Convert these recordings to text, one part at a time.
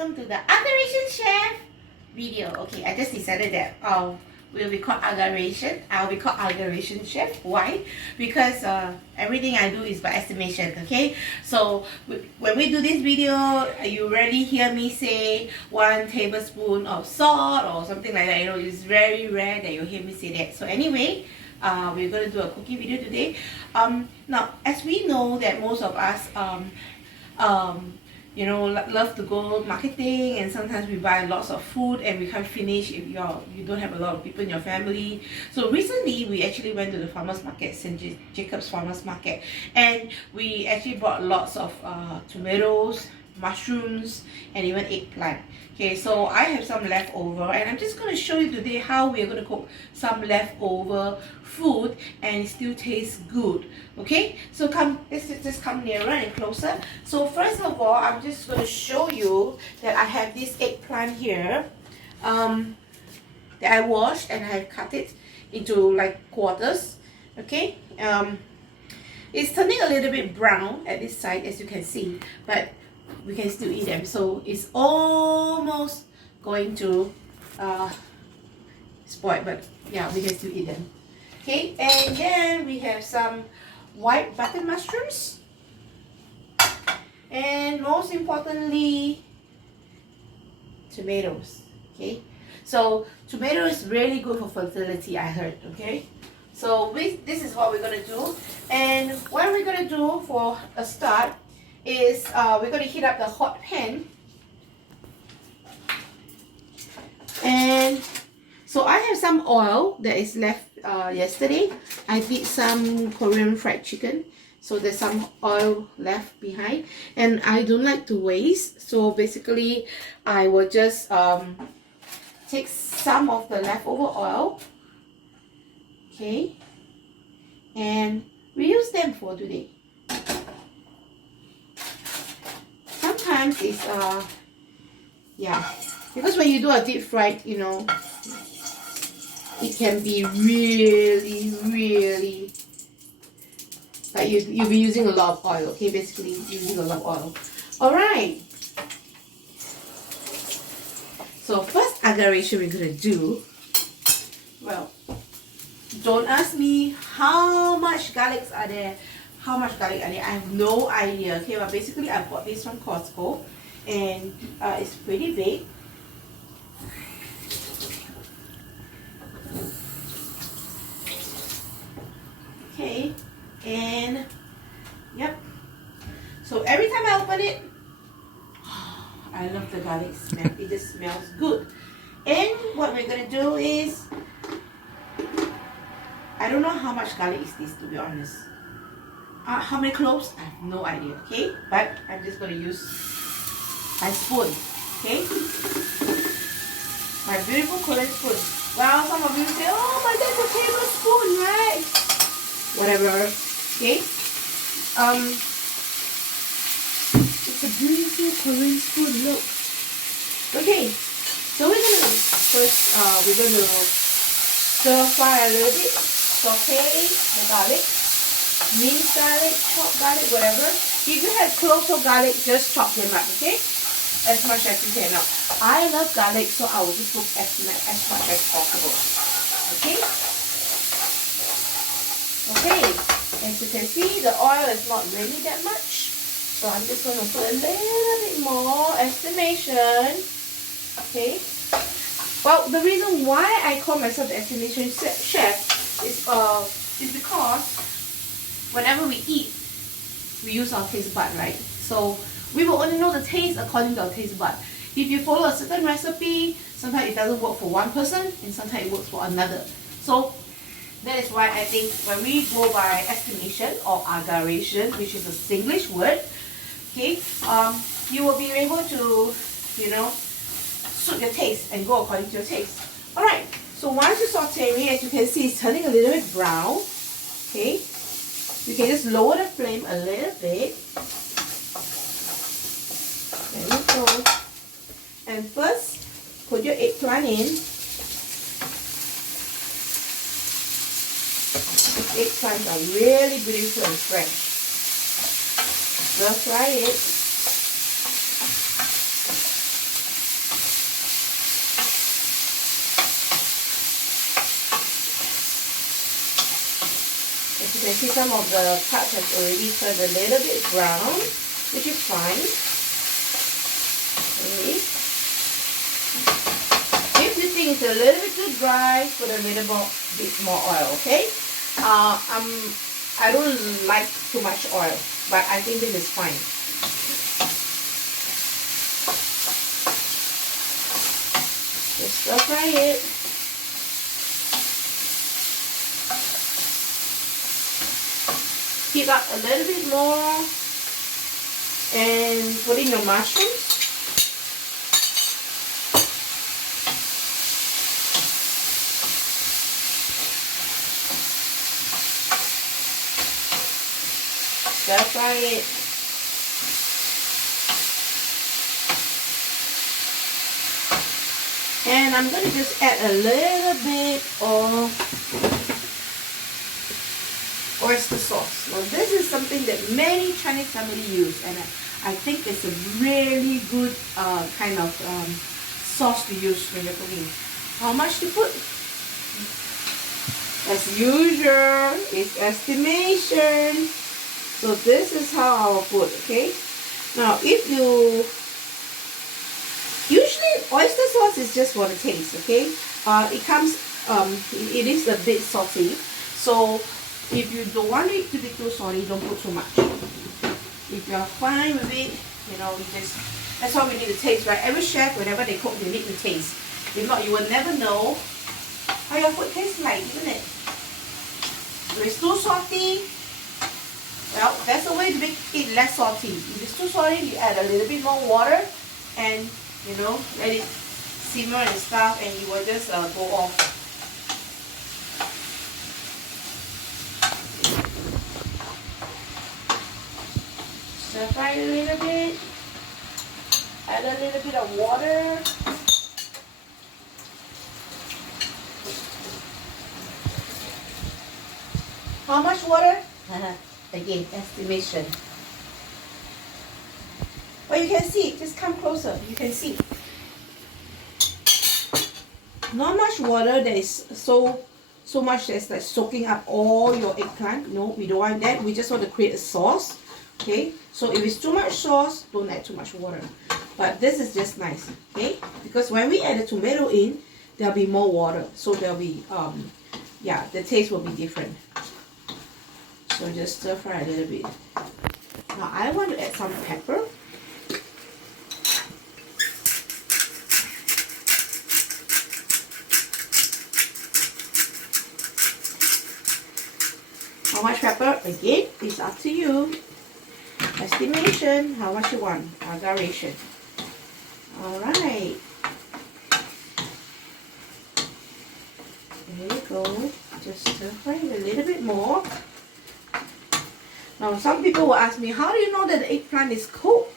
welcome to the Aggravation Chef video. Okay, I just decided that we'll be called Aggravation. I'll be called Aggravation Chef. Why? Because everything I do is by estimation. Okay, so when we do this video, you rarely hear me say 1 tablespoon of salt or something like that. You know, it's very rare that you hear me say that. So anyway, we're going to do a cooking video today. Now, as we know that most of us you know, love to go marketing, and sometimes we buy lots of food and we can't finish if you don't have a lot of people in your family. So recently we actually went to the farmers market, St. Jacob's Farmers Market, and we actually bought lots of tomatoes, mushrooms, and even eggplant. Okay, so I have some leftover, and I'm just going to show you today how we're going to cook some leftover food and it still tastes good. Okay, so let's just come nearer and closer. So first of all, I'm just going to show you that I have this eggplant here that I washed, and I've cut it into like quarters. Okay, it's turning a little bit brown at this side, as you can see, but we can still eat them. So it's almost going to spoil, but yeah, we can still eat them. Okay, and then we have some white button mushrooms, and most importantly, tomatoes. Okay, so tomato is really good for fertility, I heard. Okay, so this is what we're gonna do, and what we're gonna do for a start is we're going to heat up the hot pan. And so I have some oil that is left yesterday. I did some Korean fried chicken, so there's some oil left behind, and I don't like to waste, so basically I will just take some of the leftover oil, okay, and reuse them for today. Sometimes it's yeah, because when you do a deep fried, you know, it can be really like you'll be using a lot of oil. Okay, basically using a lot of oil. All right, so first aggravation we're gonna do, well, don't ask me how much garlics are there. How much garlic are there? I have no idea. Okay, but basically I bought this from Costco, and it's pretty big. Okay, and yep. So every time I open it, I love the garlic smell. It just smells good. And what we're gonna do is, I don't know how much garlic is this, to be honest. How many cloves? I have no idea, okay? But I'm just going to use my spoon, okay? My beautiful Korean spoon. Well, some of you say, oh, but that's a tablespoon, right? Whatever, okay? It's a beautiful Korean spoon, look. Okay, so we're going to first, we're going to stir fry a little bit, saute the garlic. Minced garlic, chopped garlic, whatever. If you have cloves of garlic, just chop them up, okay? As much as you can. Now, I love garlic, so I will just cook as much as possible. Okay? Okay, as you can see, the oil is not really that much. So I'm just going to put a little bit more estimation. Okay? Well, the reason why I call myself the estimation chef is because whenever we eat, we use our taste bud, right? So we will only know the taste according to our taste bud. If you follow a certain recipe, sometimes it doesn't work for one person, and sometimes it works for another. So that is why I think when we go by estimation or aggravation, which is a Singlish word, okay, you will be able to, you know, suit your taste and go according to your taste. All right. So once you saute it, as you can see, it's turning a little bit brown. Okay. You can just lower the flame a little bit. There you go. And first, put your eggplant in. These eggplants are really beautiful and fresh. Stir fry it. can see some of the parts have already turned a little bit brown, which is fine. Okay. If you think it's a little bit too dry, put a little bit more oil, okay? I don't like too much oil, but I think this is fine. Just stir fry it. Heat up a little bit more and put in your mushrooms. Stir fry it. And I'm going to just add a little bit of oyster sauce. Now this is something that many Chinese family use, and I think it's a really good kind of sauce to use when you're cooking. How much to put? As usual, it's estimation. So this is how I'll put, okay? Now if you, usually oyster sauce is just for the taste, okay? It comes, it is a bit salty. So if you don't want it to be too salty, don't put too much. If you're fine with it, you know, you just, that's how we need to taste, right? Every chef, whenever they cook, they need to taste. If not, you will never know how your food tastes like, isn't it? If it's too salty, well, there's a way to make it less salty. If it's too salty, you add a little bit more water and, you know, let it simmer and stuff, and you will just go off. Stir fry it a little bit. Add a little bit of water. How much water? Again, estimation. But you can see, just come closer, you can see. Not much water that is so much that's like soaking up all your eggplant. No, we don't want that. We just want to create a sauce. Okay, so if it's too much sauce, don't add too much water. But this is just nice, okay? Because when we add the tomato in, there'll be more water. So there'll be, yeah, the taste will be different. So just stir fry a little bit. Now I want to add some pepper. How much pepper? Again, it's up to you. Estimation, how much you want. Moderation. Alright. There you go. Just stir fry it a little bit more. Now some people will ask me, how do you know that the eggplant is cooked?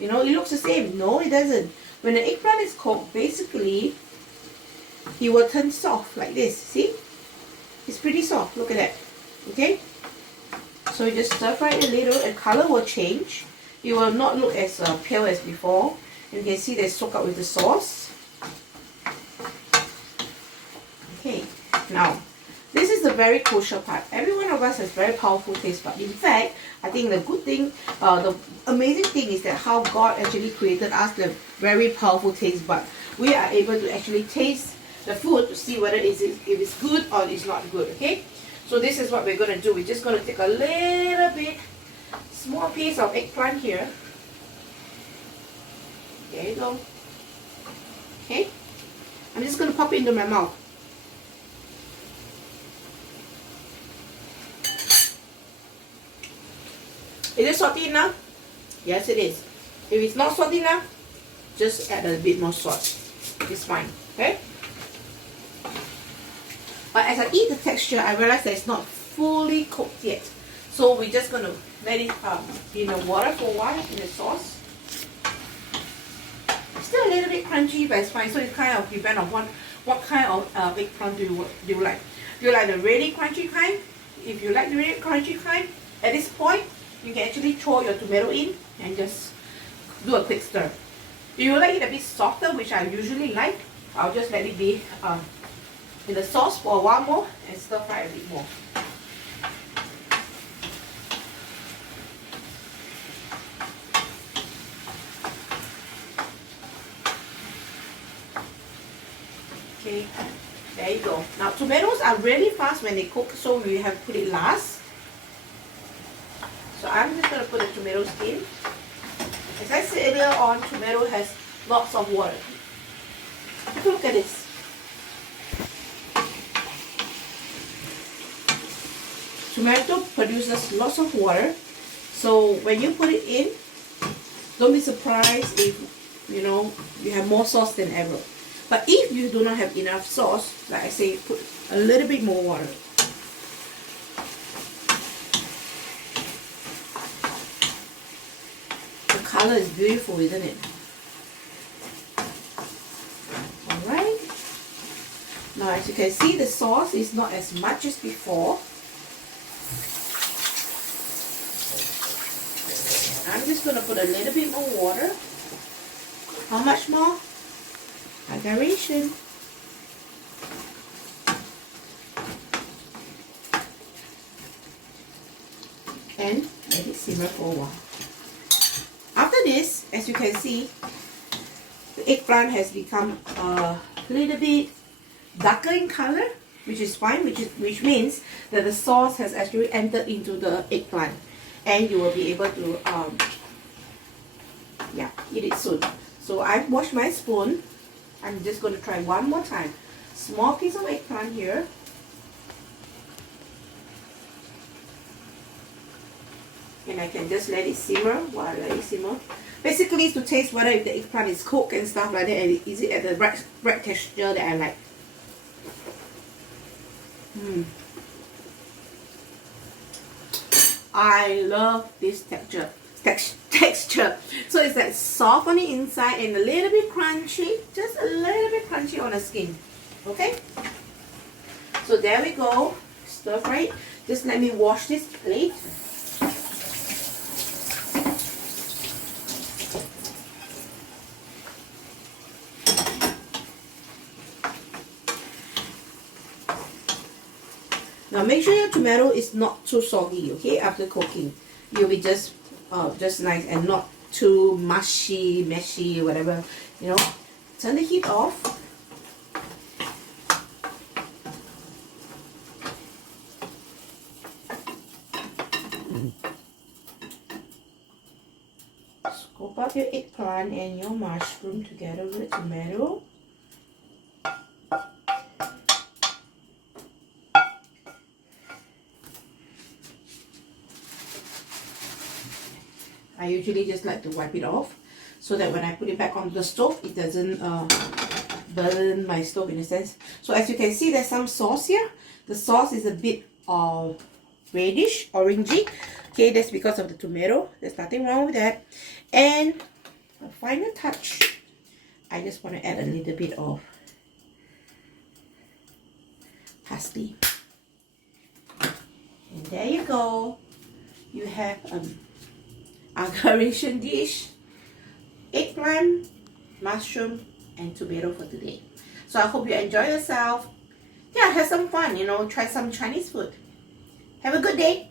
You know, it looks the same. No, it doesn't. When the eggplant is cooked, basically, it will turn soft like this. See? It's pretty soft. Look at that. Okay? So you just stir fry it a little, and color will change. It will not look as pale as before. You can see they soak up with the sauce. Okay, now this is the very crucial part. Every one of us has very powerful taste bud. In fact, I think the good thing, the amazing thing is that how God actually created us the very powerful taste bud. We are able to actually taste the food to see whether if it's good or it's not good. Okay. So this is what we're going to do. We're just going to take a little bit, small piece of eggplant here. There you go. Okay. I'm just going to pop it into my mouth. Is it salty enough? Yes, it is. If it's not salty enough, just add a bit more salt. It's fine. Okay. But as I eat the texture, I realize that it's not fully cooked yet. So we're just going to let it be in the water for a while in the sauce. It's still a little bit crunchy, but it's fine. So it kind of depends on what kind of eggplant do you like. Do you like the really crunchy kind? If you like the really crunchy kind, at this point, you can actually throw your tomato in and just do a quick stir. If you like it a bit softer, which I usually like, I'll just let it be in the sauce for a while more and stir fry a bit more. you go. Now tomatoes are really fast when they cook, so we have to put it last. So I'm just going to put the tomatoes in. As I said earlier on, tomato has lots of water. Look at this. Tomato produces lots of water, so when you put it in, don't be surprised if you have more sauce than ever. But if you do not have enough sauce, like I say, put a little bit more water. The color is beautiful, isn't it? Alright. Now as you can see, the sauce is not as much as before. I'm just going to put a little bit more water. How much more? Aggravation. And let it simmer for a while. After this, as you can see, the eggplant has become a little bit darker in color, which is fine, which means that the sauce has actually entered into the eggplant. And you will be able to eat it soon. So I've washed my spoon. I'm just going to try one more time. Small piece of eggplant here. And I can just let it simmer while I let it simmer. Basically it's to taste whether if the eggplant is cooked and stuff like that, and is it at the right texture that I like. I love this texture. So it's like soft on the inside and a little bit crunchy, just a little bit crunchy on the skin. Okay, so there we go. Stir fry. Just let me wash this plate. Now make sure your tomato is not too soggy, okay, after cooking. You'll be just nice and not too mushy, whatever, Turn the heat off. Scoop up your eggplant and your mushroom together with the tomato. I usually just like to wipe it off so that when I put it back on the stove, it doesn't burn my stove in a sense. So as you can see, there's some sauce here. The sauce is a bit reddish, orangey. Okay, that's because of the tomato. There's nothing wrong with that. And a final touch, I just want to add a little bit of parsley. And there you go. You have Aggravation dish, eggplant, mushroom, and tomato for today. So I hope you enjoy yourself. Yeah, have some fun, try some Chinese food. Have a good day.